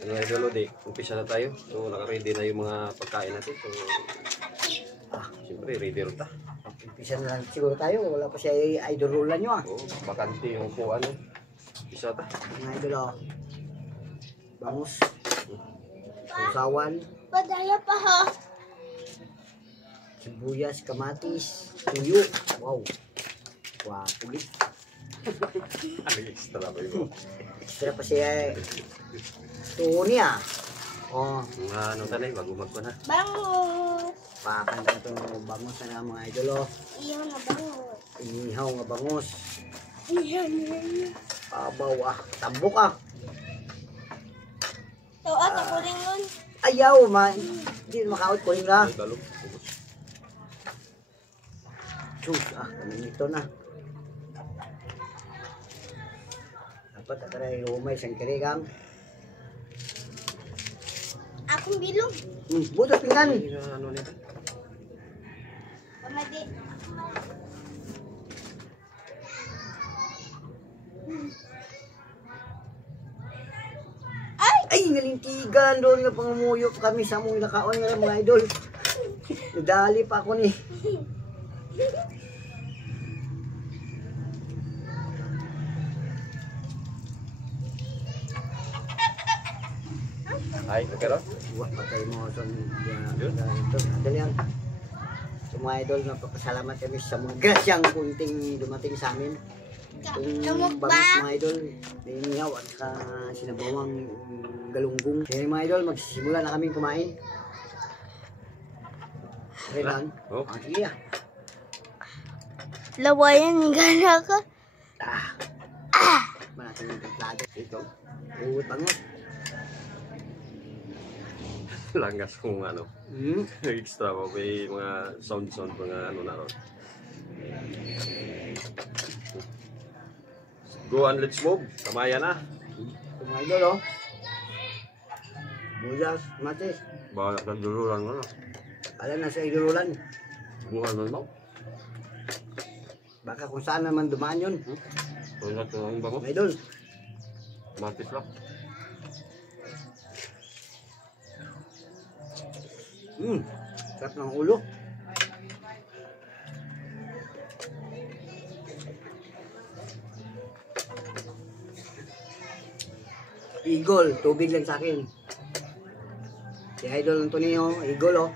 Mga idol, di, umpisa na tayo. So, naka-ready na yung mga pagkain natin. So, siyempre, ready rin ta. Umpisa na lang siguro tayo. Wala pa siya idol roll nyo ah. Oo, bakante yung kuhaan. Umpisa ta. Mga idol oh. Bangus. Usawan. Padaya pa ha. Sibuyas, kamatis, tuyo. Wow. Wapo ulit. Ano yung extra ba yun? Extra pa siya tuni ah. Oh, Mga ano tanay, bago magkuna. Bangus. pakanta ito bangus na mga idol oh. Iyaw na bangus. Inihaw nga bangus. Iyaw. Abaw ah. Tambok ah. Ito at ako rin nun. Ayaw, hindi makawit ko rin ka. Ay, balong. Sus, kami nito na. Dapat ataray rumay sang kirigang. Akong bilog. Buto pinggan. Ay, ano nito? Pamadi. Ay, nalintigan doon nga pangamuyo kami sa mong nakaon nga mga idol. Nadali pa ako ni. Ay, nagkaroon? Wah, patay mo son. Ito, dali yan. So mga idol, napapasalamat kami sa mga grasyang kunting dumating sa amin. Yung bangus mga idol, niningaw at sinabawang galunggong. Kaya mga idol, magsisimula na kaming kumain. Okay lang? Oh. Sige ah. Lawayan ni gana ka. Manatang yung templado. Ito. Uwit bangus. Langgas kung ano. Extra pa. May mga sound, mga ano na ron. Go and let's move. Kamaya na. Ito mga idol oh. Buyas, matis. Baka nagduluran mo na. Alam na sa idululan. Bukan mo mo. Baka kung saan naman dumaan yun. Kung ito ang bango. Mga idol. Matis lang. Sarap ng ulo. Eagle, tubig lang sa akin. Si Idol Antonio, Eagle oh.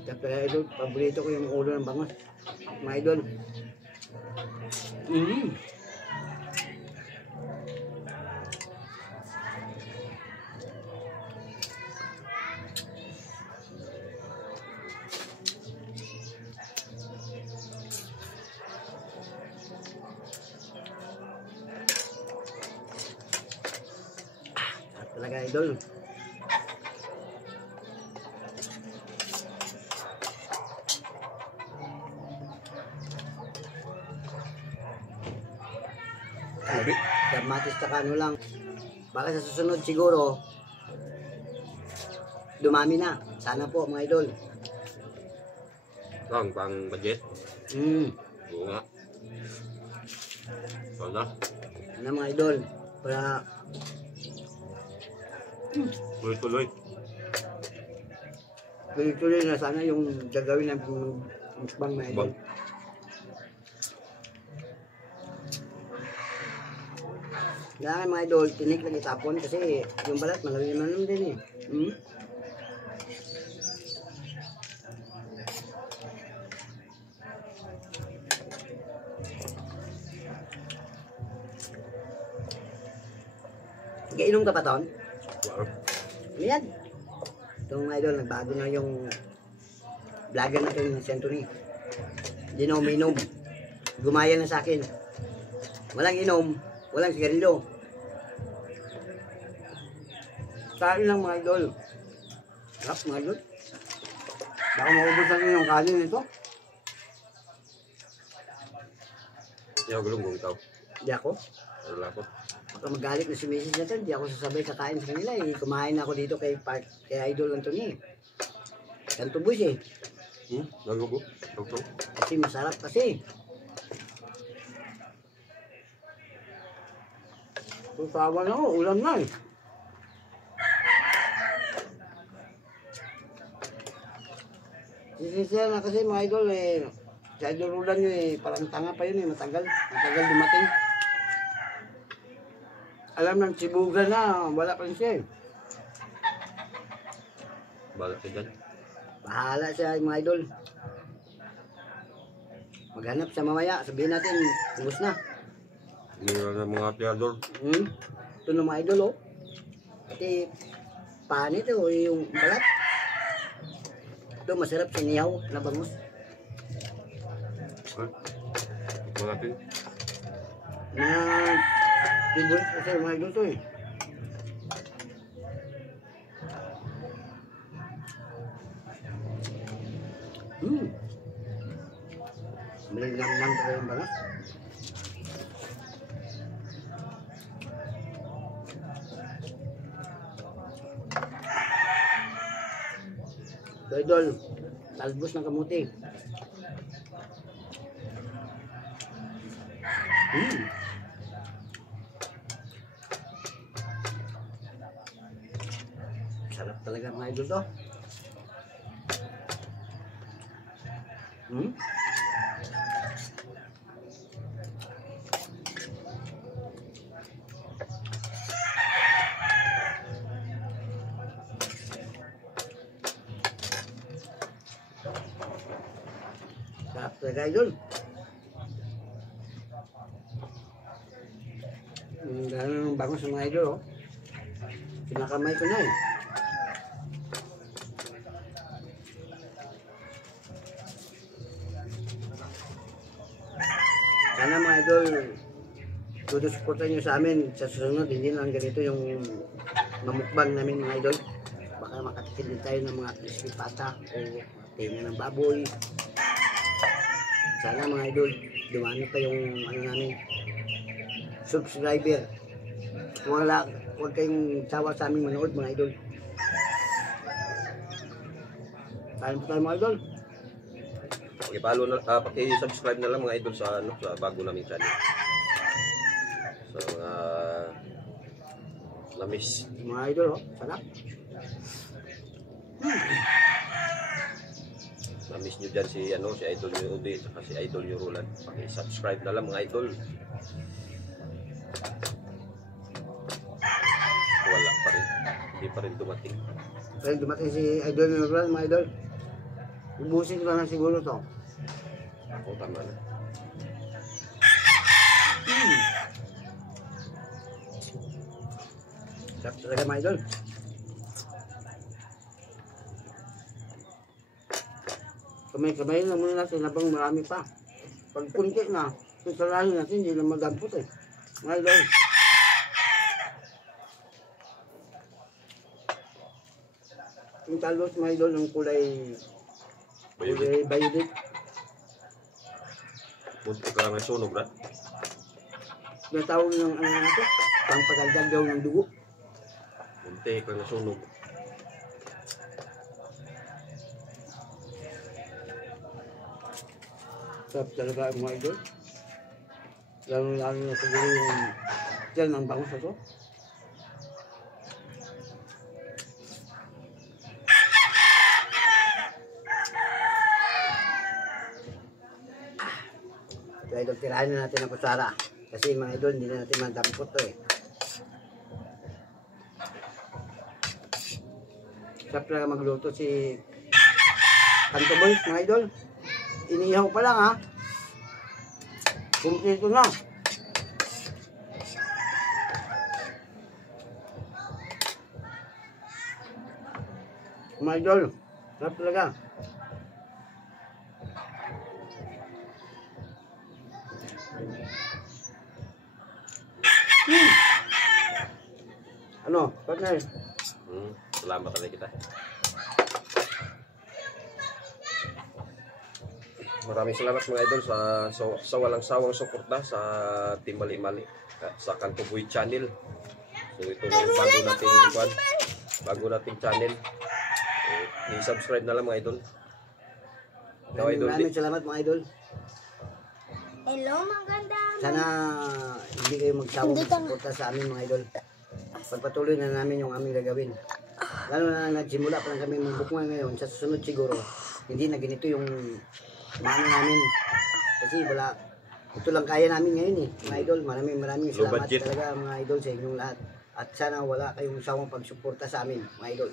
Siyempre Idol, paborito ko yung ulo ng bangus. Mga Idol. Talaga idol. Ay, kamatis tsaka ano lang. Baka sa susunod siguro dumami na. Sana po mga idol. Lang, pang budget. Oo nga. Sana. Ano mga idol? Para Tuloy-tuloy. tuloy-tuloy na sana yung gagawin ng mukbang mga idol. Kailangan mga idol, tinik lang itapon kasi yung balat malalim din eh. Inom ka pa ton? Wow. Ano yan? Itong mga idol, nagbago na yung vlogger natin ng Century. Hindi na uminom. Gumaya na sa akin. Walang inom, walang sigarilyo. Kain lang mga idol. Sarap mga idol. Baka maubusan nyo yung kanin nito. Yaw gulong tao. Hindi ako. Wala ko. Baka magalit na si Mrs. natin. Hindi ako sasabay kakain sa kanila. Eh. Kumain ako dito kay Idol Anthony. Kanto boys eh. Lago ko. Tugtog. Kasi masarap kasi. Sawa na ako, ulam na eh. Sincere na kasi mga idol eh. Si Idol Roland nyo eh, parang tanga pa yun eh, matagal dumating. Alam ng Sibugan na, wala pa rin siya eh. Balak ka dyan. Bahala siya mga idol. Maghanap siya mamaya, sabihin natin, ubos na. Mayroon ng mga tirador. Ito na mga idol oh. Pati panit oh, yung balat. Ito masarap siniyaw na bangus. Ito natin. Na favorite kasi mga idol to eh. Malinam-nam talaga yung bangus. So, idol, talbos ng kamuti. Sarap talaga mga idol to. Sarap talaga idol. Gano'n ng bangus ng mga idol oh. Pinakamay ko na eh. Sana mga idol, suportan nyo sa amin sa susunod, hindi lang ganito yung mamukbang namin mga idol. Baka makatikin din tayo ng mga crispy pata o tinga ng baboy. Sana mga idol, dumami pa yung ano namin, subscriber. Huwag kayong sawa sa aming manood mga idol. Kain po tayo mga idol. Paki-follow na, paki-subscribe na lang mga idol sa sa bago naming channel. Sa mga lamis. Mga idol oh, sarap. Lamis nyo dyan si Idol nyo Udi at si Idol nyo Roland. Paki-subscribe na lang mga idol. Wala pa rin. Hindi pa rin dumating. Kaya dumating si Idol Roland mga idol. Ubusin ko lang na siguro to. Ako tama na. Sarap talaga mga idol. Kamay-kamay lang muna natin habang marami pa. Pag kunti na, susalahin natin, hindi lang magampot eh. Mga idol. Yung talos mga idol ng kulay violet. Punti ka lang ng sunog na. Natawag ng ano natin, pangpagaldag daw ng dugo. Punti ka lang ng sunog. Sarap talaga mga idol. Lalo na siguro yung dyan ang bangus na to. So idol, tirahan na natin ang kutsara. Kasi mga idol, hindi na natin madampot to eh. Sarap talaga magluto si Kanto Boys mga idol. Inihaw pa lang ha. Kumpleto na. Mga idol, sarap talaga. Ano, partner? Salamat talaga kita. Maraming salamat mga idol sa walang sawang suporta sa Team Mali Mali sa Kanto Boy channel. So ito na yung bago nating channel. I-subscribe na lang mga idol. Maraming salamat mga idol. Hello, magandang Sana hindi kayo magsawang magsuporta sa amin mga idol. Pagpatuloy na namin yung aming gagawin. Lalo na nagsimula pa lang kami magbukman ngayon. Sa susunod siguro, hindi na ganito yung ano namin. Kasi wala, ito lang kaya namin ngayon eh. Mga idol, maraming Low salamat budget. talaga mga idol sa inyong lahat. At sana wala kayong sawang pagsuporta sa amin mga idol.